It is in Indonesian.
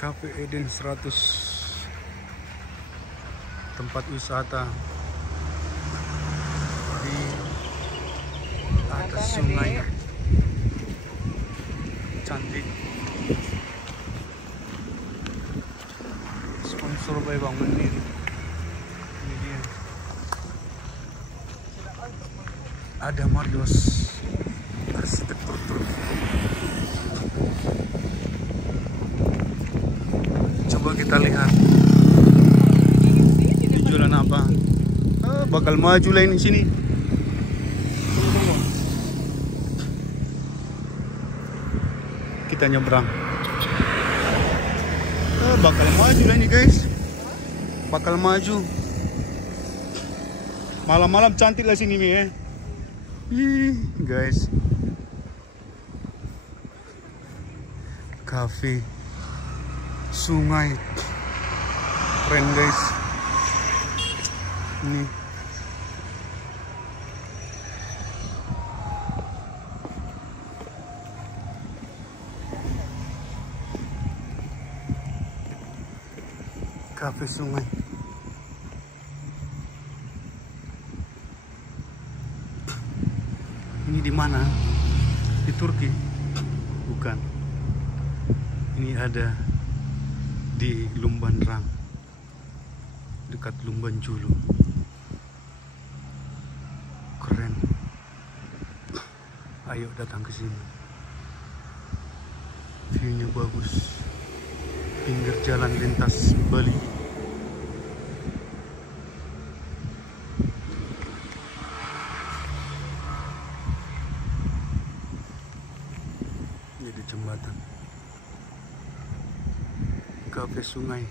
Cafe Eden 100, tempat wisata di atas sungai, cantik. Sponsor by Bank Mandiri. Ini dia. Ada Marios arsitektur Turki. Coba kita lihat jualan apa. Bakal maju lain di sini. Kita nyebrang. Bakal maju lain nih guys. Bakal maju. Malam-malam cantik lah sini nih ya. Guys. Cafe. Sungai, keren guys. Ini kafe sungai. Ini di mana? Di Turki? Bukan. Ini ada di Lumban Rang, dekat Lumban Julu. Keren. Ayo datang ke sini. View-nya bagus. Pinggir jalan lintas Bali. Jadi jembatan. Kafe sungai.